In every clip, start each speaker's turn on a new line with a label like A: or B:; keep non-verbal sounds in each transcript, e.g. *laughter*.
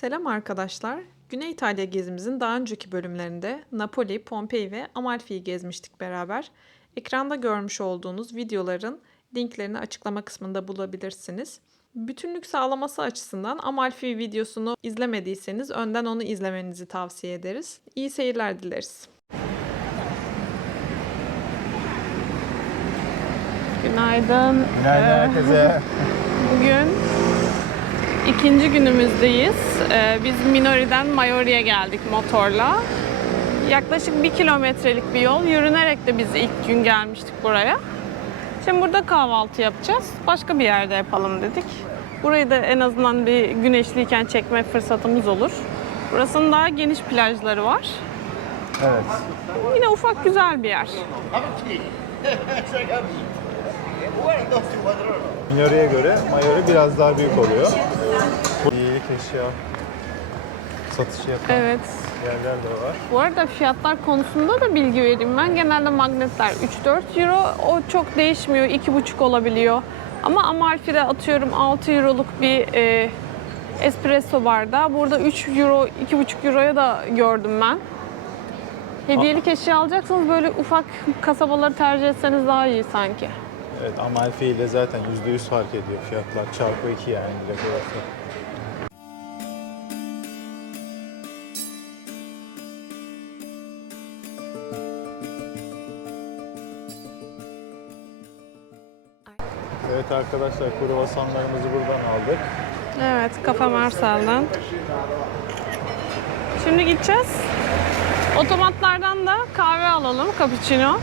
A: Selam arkadaşlar. Güney İtalya gezimizin daha önceki bölümlerinde Napoli, Pompei ve Amalfi'yi gezmiştik beraber. Ekranda görmüş olduğunuz videoların linklerini açıklama kısmında bulabilirsiniz. Bütünlük sağlaması açısından Amalfi videosunu izlemediyseniz önden onu izlemenizi tavsiye ederiz. İyi seyirler dileriz. Günaydın. Günaydın herkese.
B: *laughs* Bugün ikinci günümüzdeyiz. Ee, biz Minori'den Mayori'ye geldik motorla. Yaklaşık bir kilometrelik bir yol. Yürünerek de biz ilk gün gelmiştik buraya. Şimdi burada kahvaltı yapacağız. Başka bir yerde yapalım dedik. Burayı da en azından bir güneşliyken çekme fırsatımız olur. Burasının daha geniş plajları var.
A: Evet. Yine ufak güzel bir yer. *laughs* Minori'ye göre Mayori biraz daha büyük oluyor. İyilik eşya satışı yapan Evet. yerler de
B: var. Bu arada fiyatlar konusunda da bilgi vereyim ben. Genelde magnetler 3-4 euro. O çok değişmiyor. 2,5 olabiliyor. Ama Amalfi'de atıyorum 6 euroluk bir e, espresso barda. Burada 3 euro, 2,5 euroya da gördüm ben. Hediyelik eşya alacaksanız böyle ufak kasabaları tercih etseniz daha iyi sanki.
A: Evet Amalfi ile zaten %100 fark ediyor fiyatlar. Çarpı 2 yani direkt. Evet arkadaşlar kruvasanlarımızı buradan aldık.
B: Evet, Kafe Marcel'den. Şimdi gideceğiz. Otomatlardan da kahve alalım, cappuccino.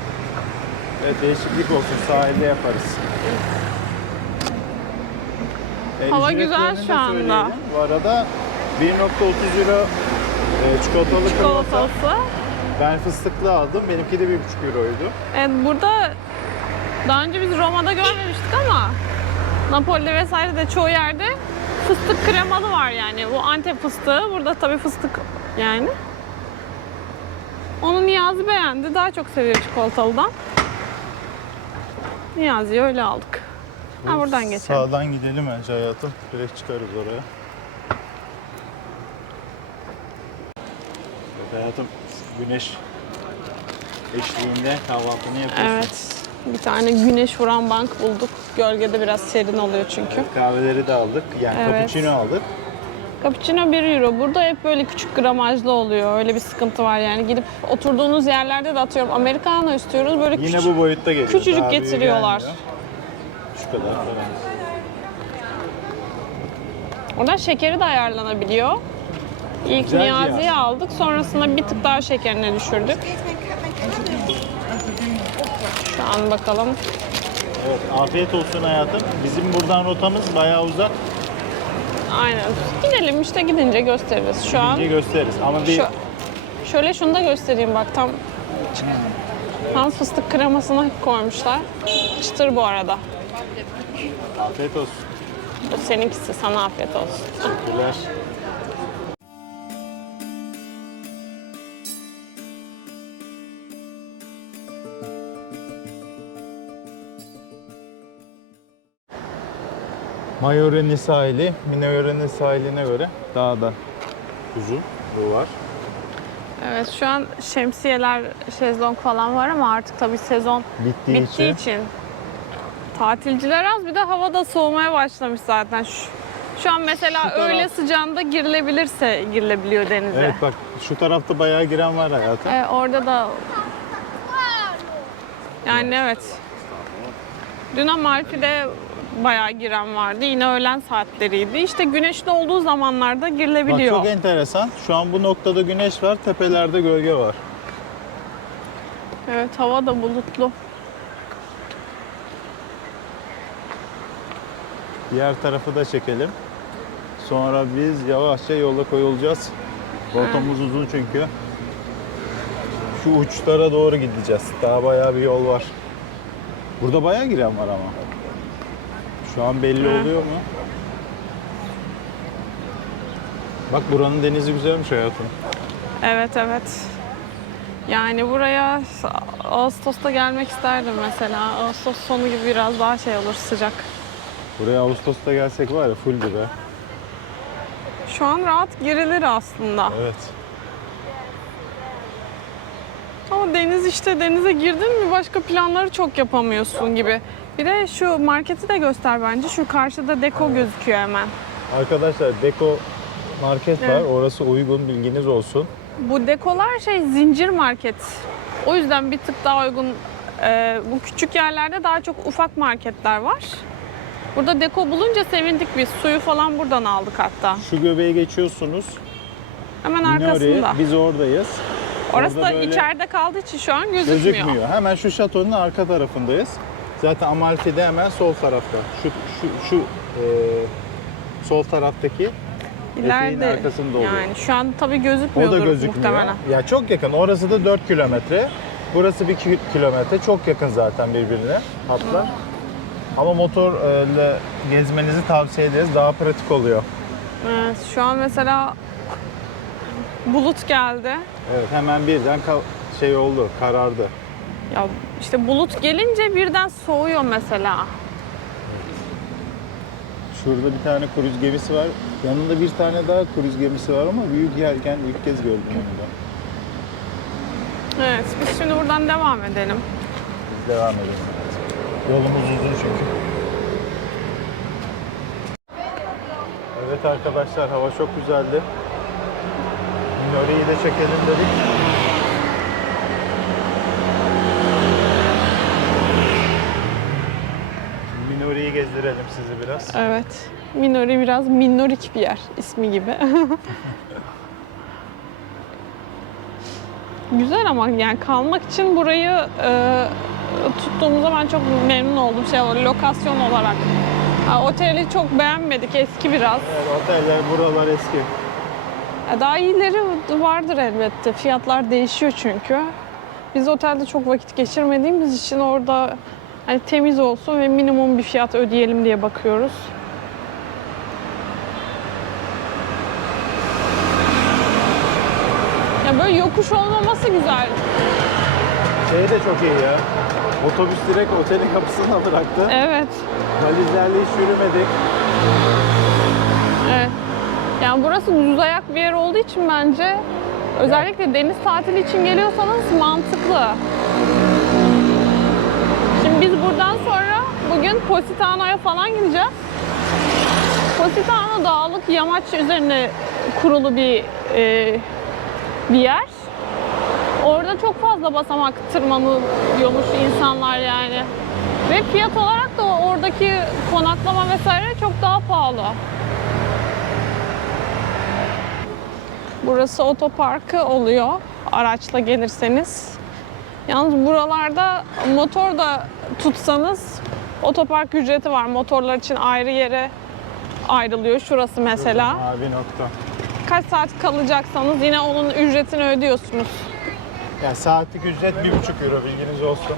A: Evet değişiklik olsun sahilde yaparız.
B: E, Hava güzel şu anda. söyleyelim.
A: Bu arada 1.30 euro e, çikolatalı.
B: Çikolatası.
A: Ben fıstıklı aldım. Benimki de 1.5 euroydu.
B: Evet, burada daha önce biz Roma'da görmemiştik ama Napoli'de vesaire de çoğu yerde fıstık kremalı var yani. Bu Antep fıstığı. Burada tabii fıstık yani. Onu Niyazi beğendi. Daha çok seviyor çikolatalıdan. Niyazi'yi öyle aldık.
A: Ha buradan geçelim. Sağdan gidelim önce hayatım. Direkt çıkarız oraya. Evet hayatım güneş eşliğinde kahvaltını yapıyorsun.
B: Evet. Bir tane güneş vuran bank bulduk. Gölgede biraz serin oluyor çünkü.
A: Kahveleri de aldık. Yani Evet. cappuccino aldık.
B: Cappuccino 1 euro. Burada hep böyle küçük gramajlı oluyor. Öyle bir sıkıntı var yani. Gidip oturduğunuz yerlerde de atıyorum Americano istiyoruz. Böyle
A: Yine küçük. bu boyutta geliyor.
B: küçücük Daha getiriyorlar. Şu kadar falan. Oradan şekeri de ayarlanabiliyor. İlk Güzel Niyazi'yi cihaz. aldık. Sonrasında bir tık daha şekerine düşürdük. Şu an bakalım.
A: Evet afiyet olsun hayatım. Bizim buradan rotamız bayağı uzak.
B: Aynen. Gidelim işte gidince gösteririz. Şu an
A: Gidince gösteririz. Ama bir Şu,
B: şöyle şunu da göstereyim bak tam tam fıstık kremasını koymuşlar. Çıtır bu arada. afiyet olsun. Bu seninkisi sana afiyet olsun.
A: Teşekkürler. Mayore'nin sahili, Minore'nin sahiline göre daha da uzun bu var.
B: Evet şu an şemsiyeler, şezlong falan var ama artık tabii sezon Bittiği, bittiği için, için tatilciler az bir de havada soğumaya başlamış zaten. Şu, şu an mesela Şu taraf- öğle sıcağında girilebilirse girilebiliyor denize. Evet
A: bak şu tarafta bayağı giren var hayatım.
B: Ee, orada da yani evet. Dün Amalfi'de bayağı giren vardı. Yine öğlen saatleriydi. İşte güneşli olduğu zamanlarda Bak girilebiliyor.
A: çok enteresan. Şu an bu noktada güneş var, tepelerde gölge var.
B: Evet hava da bulutlu.
A: Diğer tarafı da çekelim. Sonra biz yavaşça yola koyulacağız. Rotamız uzun çünkü. Şu uçlara doğru gideceğiz. Daha bayağı bir yol var. Burada bayağı giren var ama. Şu an belli Hı. oluyor mu? Bak buranın denizi güzelmiş hayatım.
B: Evet evet. Yani buraya Ağustos'ta gelmek isterdim mesela. Ağustos sonu gibi biraz daha şey olur sıcak.
A: Buraya Ağustos'ta gelsek var ya full be.
B: Şu an rahat girilir aslında. Evet. Ama deniz işte denize girdin mi başka planları çok yapamıyorsun gibi. Bir de şu marketi de göster bence. Şu karşıda deko gözüküyor hemen.
A: Arkadaşlar Deko market var. Evet. Orası uygun bilginiz olsun.
B: Bu dekolar şey zincir market. O yüzden bir tık daha uygun. Ee, bu küçük yerlerde daha çok ufak marketler var. Burada deko bulunca sevindik biz. Suyu falan buradan aldık
A: hatta. Şu göbeği geçiyorsunuz.
B: Hemen arkasında.
A: biz oradayız.
B: Orası orada da içeride kaldığı için şu an gözükmüyor.
A: Gözükmüyor. Hemen şu şatonun arka tarafındayız. Zaten Amalfi de hemen sol tarafta. Şu şu şu e, sol taraftaki eteğin arkasında oluyor. Yani
B: şu an tabii o gözükmüyordur da gözükmüyor. muhtemelen.
A: Ya çok yakın. Orası da 4 kilometre. Burası 1 kilometre. Çok yakın zaten birbirine hatlar. Ama motorla gezmenizi tavsiye ederiz. Daha pratik oluyor.
B: Evet, şu an mesela bulut geldi.
A: Evet hemen birden ka- şey oldu, karardı.
B: Ya işte bulut gelince birden soğuyor mesela.
A: Şurada bir tane kruz gemisi var. Yanında bir tane daha kruz gemisi var ama büyük yerken ilk kez gördüm onu da.
B: Evet, biz şimdi buradan devam edelim.
A: Biz devam edelim. Yolumuz uzun çünkü. Evet arkadaşlar hava çok güzeldi. Minori'yi de çekelim dedik. Şimdi Minori'yi gezdirelim sizi biraz.
B: Evet. Minori biraz minorik bir yer ismi gibi. *laughs* Güzel ama yani kalmak için burayı e, tuttuğumuza ben çok memnun oldum şey olarak, lokasyon olarak. Ha, oteli çok beğenmedik, eski biraz. Evet
A: oteller buralar eski.
B: E, Daha iyileri vardır elbette. Fiyatlar değişiyor çünkü. Biz otelde çok vakit geçirmediğimiz için orada hani temiz olsun ve minimum bir fiyat ödeyelim diye bakıyoruz. Ya böyle yokuş olmaması güzel.
A: Şey de çok iyi ya. Otobüs direkt otelin kapısına
B: bıraktı. Evet.
A: Valizlerle hiç yürümedik.
B: Evet. Yani burası düz ayak bir yer olduğu için bence özellikle deniz tatili için geliyorsanız mantıklı. Biz buradan sonra bugün Positano'ya falan gideceğiz. Positano dağlık yamaç üzerine kurulu bir e, bir yer. Orada çok fazla basamak tırmanıyormuş insanlar yani. Ve fiyat olarak da oradaki konaklama vesaire çok daha pahalı. Burası otoparkı oluyor araçla gelirseniz. Yalnız buralarda motor da tutsanız otopark ücreti var. Motorlar için ayrı yere ayrılıyor. Şurası mesela.
A: Mavi nokta.
B: Kaç saat kalacaksanız yine onun ücretini ödüyorsunuz.
A: Yani saatlik ücret 1,5 euro bilginiz olsun.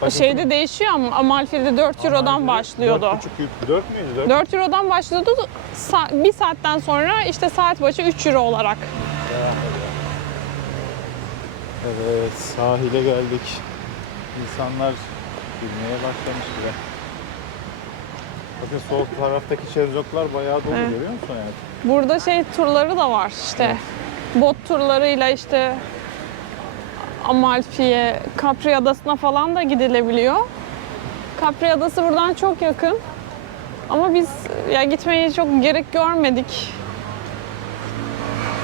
B: Paketi- Şeyde değişiyor ama Amalfi'de 4 Euro'dan başlıyordu.
A: 4,5 4 müydü? 4
B: 4 Euro'dan başlıyordu. Sa- bir saatten sonra işte saat başı 3 Euro olarak.
A: Evet sahile geldik. İnsanlar gülmeye başlamış bile. Bakın sol taraftaki şezlonglar bayağı dolu Evet. görüyor musun
B: hayatım? Burada şey turları da var işte. Bot turlarıyla işte Amalfi'ye, Capri Adası'na falan da gidilebiliyor. Capri Adası buradan çok yakın. Ama biz ya gitmeyi çok gerek görmedik.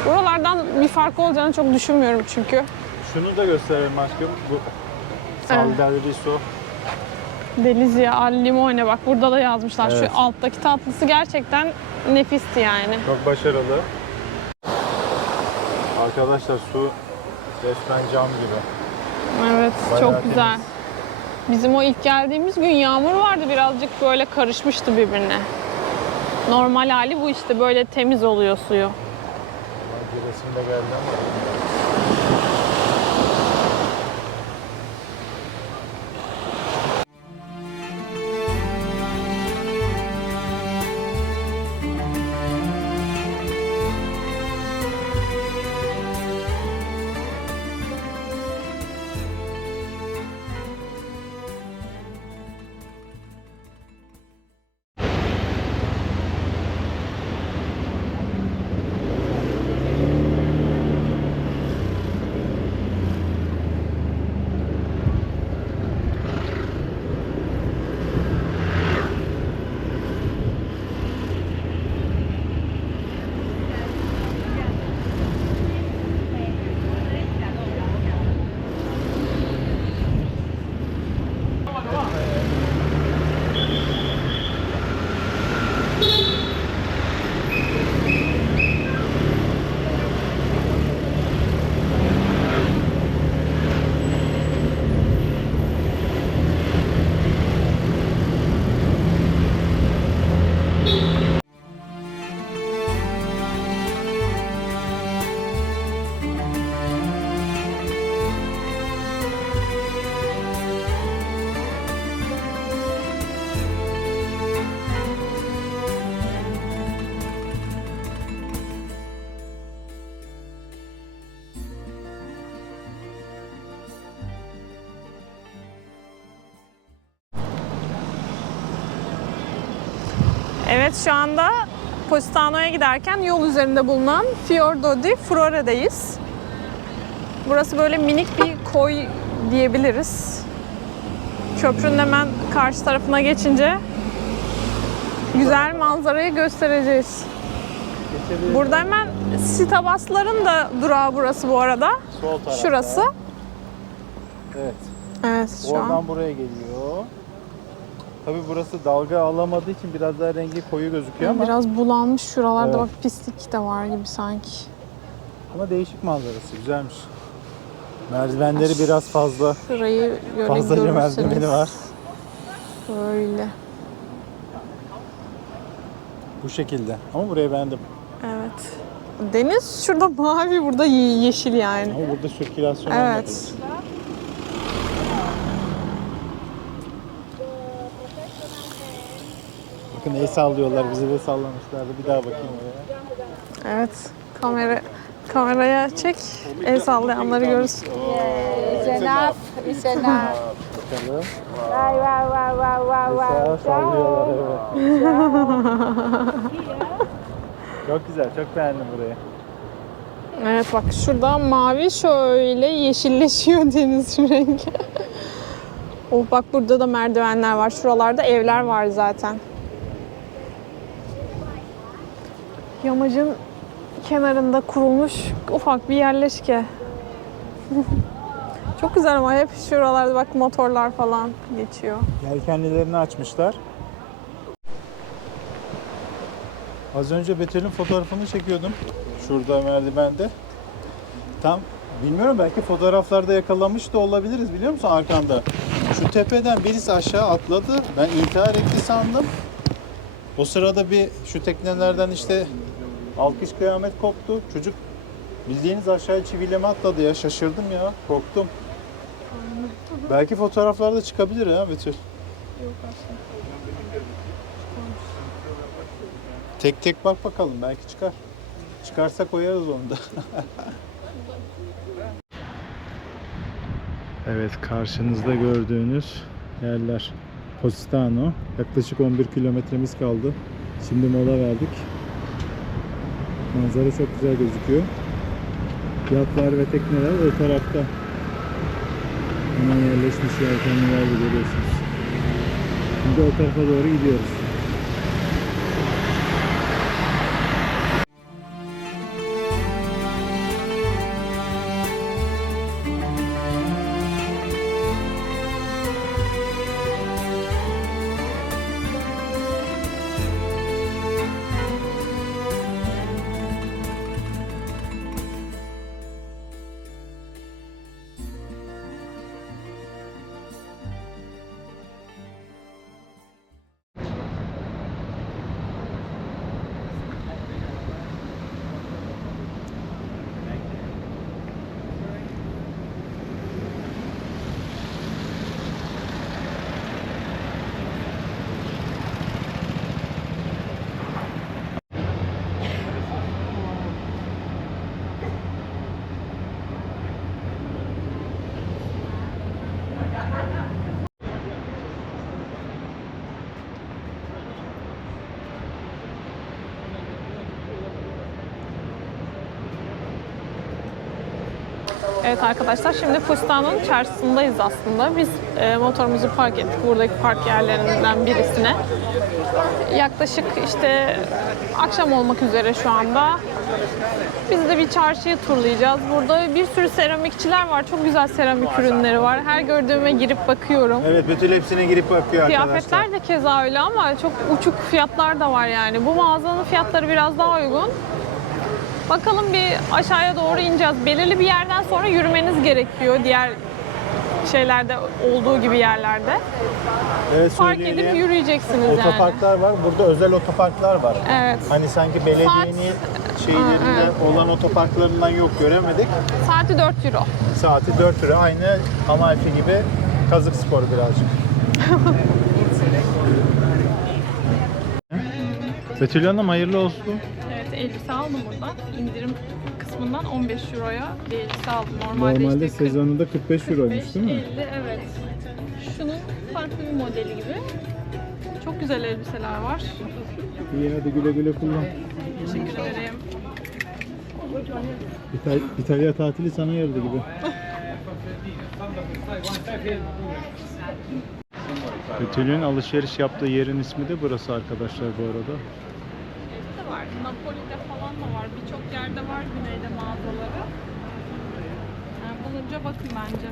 B: Buralardan bir fark olacağını çok düşünmüyorum çünkü.
A: Şunu da gösterelim aşkım. Bu Sal Evet. Riso.
B: Delizia al limone bak burada da yazmışlar. Evet. Şu alttaki tatlısı gerçekten nefisti
A: yani. Çok başarılı. Arkadaşlar su resmen cam gibi.
B: Evet, Bayağı çok temiz. güzel. Bizim o ilk geldiğimiz gün yağmur vardı. Birazcık böyle karışmıştı birbirine. Normal hali bu işte. Böyle temiz oluyor suyu.
A: Bir resim de geldi ama.
B: Evet şu anda Positano'ya giderken yol üzerinde bulunan Fiordo di Frore'deyiz. Burası böyle minik bir koy diyebiliriz. Köprünün hemen karşı tarafına geçince güzel manzarayı göstereceğiz. Burada hemen Sitabasların da durağı burası bu arada. Sol tarafta. Şurası.
A: Evet. Evet şu Oradan an. buraya geliyor. Tabii burası dalga alamadığı için biraz daha rengi koyu gözüküyor
B: ama Biraz bulanmış şuralarda Evet. bak pislik de var gibi sanki.
A: ama değişik manzarası güzelmiş. Merdivenleri biraz fazla.
B: Şurayı böyle Fazlaca görürseniz. merdiveni var. Böyle.
A: Bu şekilde. Ama burayı beğendim.
B: Evet. Deniz şurada mavi, burada ye- yeşil
A: yani. Ama burada sirkülasyon Evet. olmadı. Bakın el sallıyorlar. Bize de sallamışlardı. Bir daha bakayım
B: oraya. Evet. Kamera kameraya çek. El sallayanları görürsün. It's enough. It's enough. Bakalım. Wow, wow, wow, wow, wow, Mesela wow. sallıyorlar evet. çok güzel. Çok beğendim burayı. Evet bak şurada mavi şöyle yeşilleşiyor *laughs* deniz rengi. oh bak burada da merdivenler var. Şuralarda evler var zaten. Yamacın kenarında kurulmuş ufak bir yerleşke. *laughs* Çok güzel ama hep şuralarda bak motorlar falan geçiyor. Yelkenlilerini açmışlar. Az önce Betül'ün fotoğrafını çekiyordum. Şurada merdivende. Tam bilmiyorum belki fotoğraflarda yakalamış da olabiliriz biliyor musun arkanda. Şu tepeden birisi aşağı atladı. Ben intihar etti sandım. O sırada bir şu teknelerden işte alkış kıyamet koptu. Çocuk bildiğiniz aşağıya çivileme atladı ya. Şaşırdım ya. Korktum. Belki fotoğraflarda çıkabilir ha Betül. Tek tek bak bakalım belki çıkar. Çıkarsa koyarız onu da. *laughs* evet karşınızda gördüğünüz yerler Positano. Yaklaşık 11 kilometremiz kaldı. Şimdi mola verdik. Manzara çok güzel gözüküyor. Yatlar ve tekneler o tarafta. Hemen yerleşmiş yelkenliler görüyorsunuz. Şimdi o tarafa doğru gidiyoruz. Evet arkadaşlar şimdi Fustano'nun çarşısındayız aslında. Biz e, motorumuzu park ettik buradaki park yerlerinden birisine. Yaklaşık işte akşam olmak üzere şu anda. Biz de bir çarşıyı turlayacağız. Burada bir sürü seramikçiler var. Çok güzel seramik ürünleri var. Her gördüğüme girip bakıyorum. Evet Betül hepsine girip bakıyor arkadaşlar. Kıyafetler de keza öyle ama çok uçuk fiyatlar da var yani. Bu mağazanın fiyatları biraz daha uygun. Bakalım bir aşağıya doğru ineceğiz. Belirli bir yerden sonra yürümeniz gerekiyor diğer şeylerde olduğu gibi yerlerde. Evet, söyleyelim. edip yürüyeceksiniz yani. Otoparklar var. Burada özel otoparklar var. Evet. Hani sanki belediyenin şeylerinde olan otoparklarından yok göremedik. Saati 4 euro. Saati 4 lira. Aynı Amalfi gibi kazık sporu birazcık. *laughs* Betül Hanım hayırlı olsun. Evet elbise aldım buradan. İndirim kısmından 15 euroya bir elbise aldım. Normalde, işte 40 sezonunda 45 45, 50 evet. Şunun farklı bir modeli gibi. Çok güzel elbiseler var. İyi hadi güle güle kullan. Teşekkür ederim. İtal- İtalya tatili sana yarıdı gibi. Betül'ün alışveriş yaptığı yerin ismi de burası arkadaşlar bu arada. Napoli'de falan da var. Birçok yerde var güneyde mağazaları. Yani bulunca bakın bence.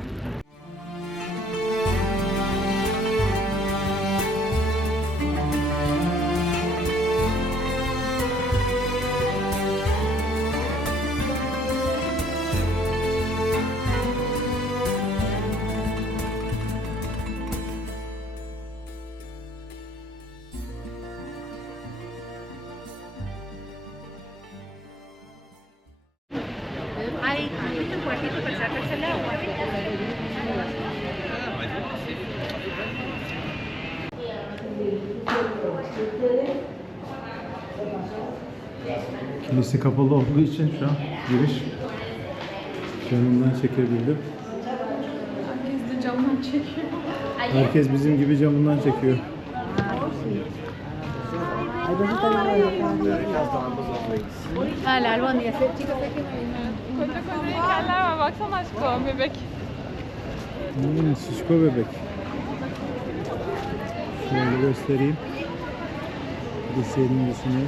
B: Kilise kapalı olduğu için şu an giriş camından çekebildim. Herkes de camdan çekiyor. Herkes bizim gibi camından çekiyor. Ah, sí, chicos, Koca koca heykeller var. Baksana aşkım bebek. Hmm, şişko bebek. Şöyle göstereyim. Lisenin dışını.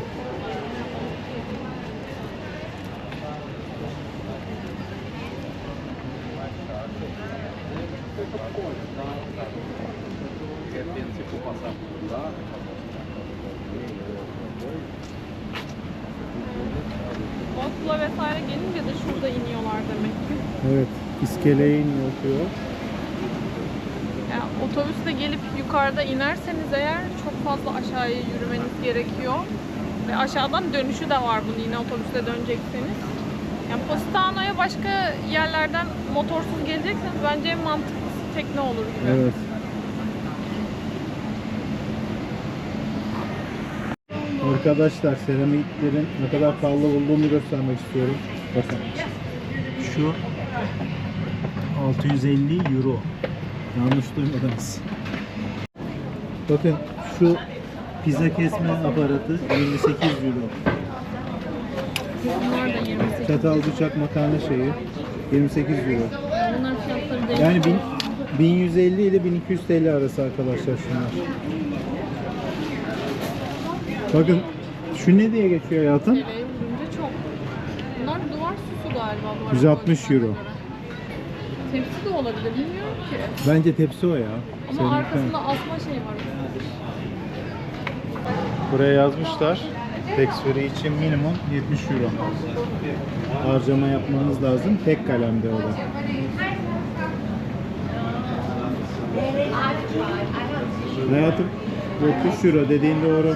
B: Botla vesaire gelince de şurada iniyorlar demek ki. Evet, iskeleye iniyor. Yani otobüsle gelip yukarıda inerseniz eğer çok fazla aşağıya yürümeniz gerekiyor. Ve aşağıdan dönüşü de var bunun yine otobüsle dönecekseniz. Yani Positano'ya başka yerlerden motorsuz gelecekseniz bence en mantıklısı tekne olur gibi. Evet. Arkadaşlar seramiklerin ne kadar pahalı olduğunu göstermek istiyorum. Bakın. Şu 650 euro. Yanlış duymadınız. Bakın şu pizza kesme aparatı 28 euro. Bunlar da 28. Çatal bıçak makarna şeyi 28 euro. Yani bin, 1150 ile 1200 TL arası arkadaşlar şunlar. Bakın şu ne diye geçiyor hayatım? Vurunca çok. Bunlar duvar süsü galiba. arada. 160 euro. Tepsi de olabilir bilmiyorum ki. Bence tepsi o ya. Ama Senin- arkasında asma şey var. Buraya yazmışlar. Tax free için minimum 70 euro. Harcama yapmanız lazım. Tek kalemde o da. Hayatım 70 euro dediğin doğru.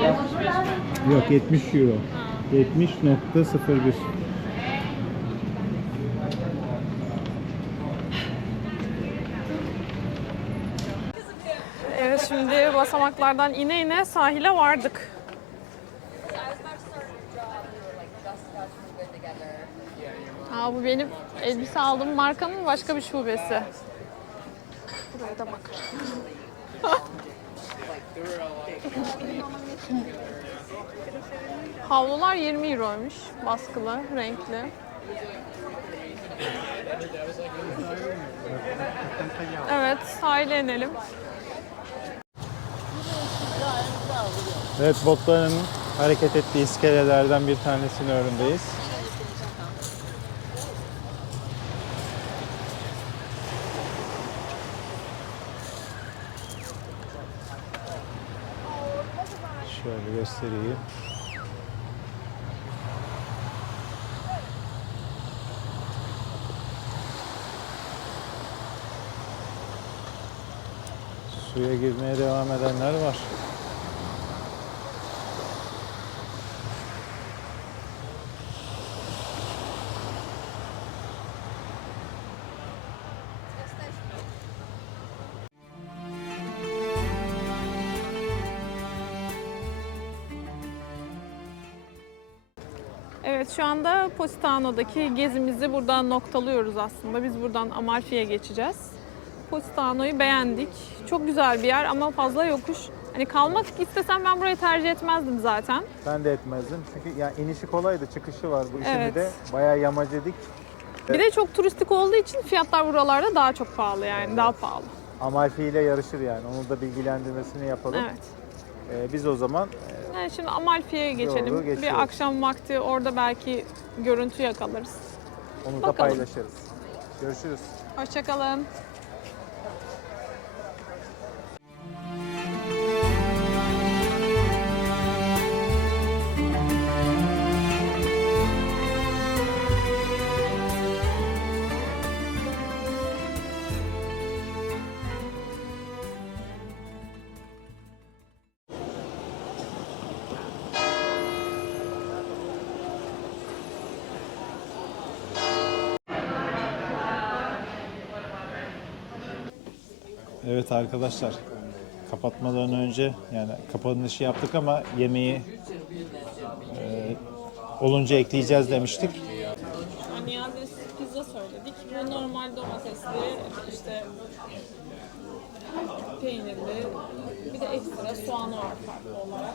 B: 70 mi 75 mi? Yok 70 euro. 70.01 Evet şimdi basamaklardan ine ine sahile vardık. Aa, bu benim elbise aldığım markanın başka bir şubesi. Buraya da bakalım. *laughs* Havlular 20 euroymuş. Baskılı, renkli. Evet, sahile inelim. Evet botların hareket ettiği iskelelerden bir tanesinin önündeyiz. Şöyle göstereyim. Suya girmeye devam edenler var. Evet şu anda Positano'daki gezimizi buradan noktalıyoruz aslında. Biz buradan Amalfi'ye geçeceğiz. Positano'yu beğendik. Çok güzel bir yer ama fazla yokuş. Hani kalmak istesem ben burayı tercih etmezdim zaten. Ben de etmezdim. Çünkü yani inişi kolaydı, çıkışı var. Bu işin Evet. de bayağı yamacı dik. Bir de çok turistik olduğu için fiyatlar buralarda daha çok pahalı yani daha pahalı. Amalfi ile yarışır yani. Onu da bilgilendirmesini yapalım. Evet. Ee, biz o zaman e, Yani şimdi Amalfi'ye geçelim. Geçiyoruz. bir akşam vakti orada belki görüntü yakalarız. onu da Bakalım. paylaşırız. Görüşürüz. Hoşçakalın. Evet arkadaşlar. Kapatmadan önce yani kapanışı yaptık ama yemeği e, olunca ekleyeceğiz demiştik. Aniades pizza söyledik. Bu normal domatesli, işte peynirli, bir de ekstra soğanı var farklı olarak.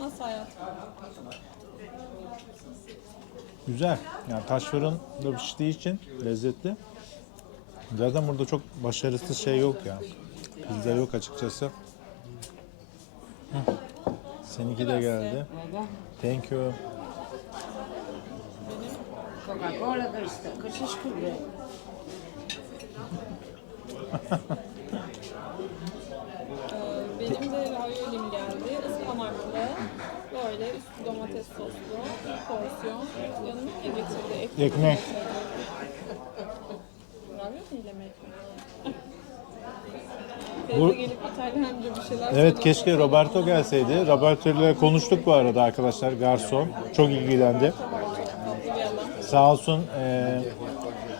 B: Nasıl hayat? Güzel. Yani taş fırında piştiği için lezzetli. Zaten burada çok başarısız şey yok ya. Pizza yok açıkçası. Hı. Seninki de geldi. Thank you. Coca-Cola da işte. Kıvrı. Benim de raviolim geldi. Ispanaklı. Böyle üstü domates soslu. Porsiyon. Yanına ne getirdi? Ekmek. Ekmek. Bu- Teyze gelip İtalyanca bir şeyler Evet keşke Roberto gelseydi. Roberto ile konuştuk bu arada arkadaşlar. Garson. Çok ilgilendi. Sağ olsun e,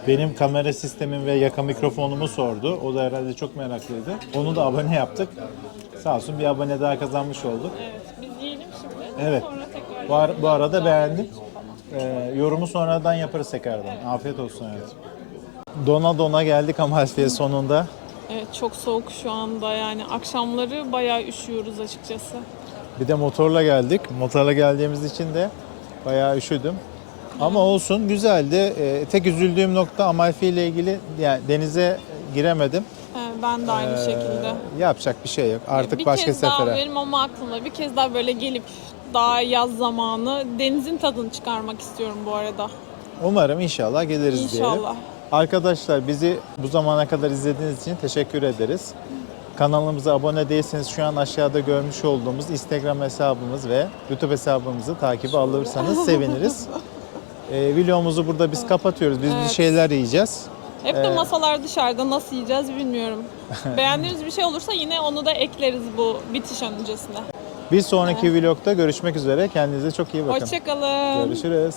B: benim kamera sistemim ve yaka mikrofonumu sordu. O da herhalde çok meraklıydı. Onu da abone yaptık. Sağ olsun bir abone daha kazanmış olduk. Evet, biz yiyelim şimdi. Evet. Sonra tekrar Bu, ar- bu arada beğendim. E, yorumu sonradan yaparız tekrardan. Afiyet olsun evet. Dona dona geldik Amalfi'ye sonunda. Evet, çok soğuk şu anda yani. Akşamları bayağı üşüyoruz açıkçası. Bir de motorla geldik. Motorla geldiğimiz için de bayağı üşüdüm. Ama olsun güzeldi. Ee, tek üzüldüğüm nokta Amalfi ile ilgili yani denize giremedim. He, ben de aynı Ee, şekilde. Yapacak bir şey yok. Artık bir başka kez daha sefere. benim ama aklımda bir kez daha böyle gelip daha yaz zamanı denizin tadını çıkarmak istiyorum bu arada. Umarım inşallah geliriz diyelim. İnşallah. Arkadaşlar bizi bu zamana kadar izlediğiniz için teşekkür ederiz. Kanalımıza abone değilseniz şu an aşağıda görmüş olduğumuz Instagram hesabımız ve YouTube hesabımızı takibe alırsanız *laughs* seviniriz. Ee, videomuzu burada biz kapatıyoruz. Biz bir Evet. şeyler yiyeceğiz. Hep de masalar dışarıda nasıl yiyeceğiz bilmiyorum. *laughs* Beğendiğiniz bir şey olursa yine onu da ekleriz bu bitiş öncesine. Bir sonraki vlogda görüşmek üzere. Kendinize çok iyi bakın. Hoşçakalın. Görüşürüz.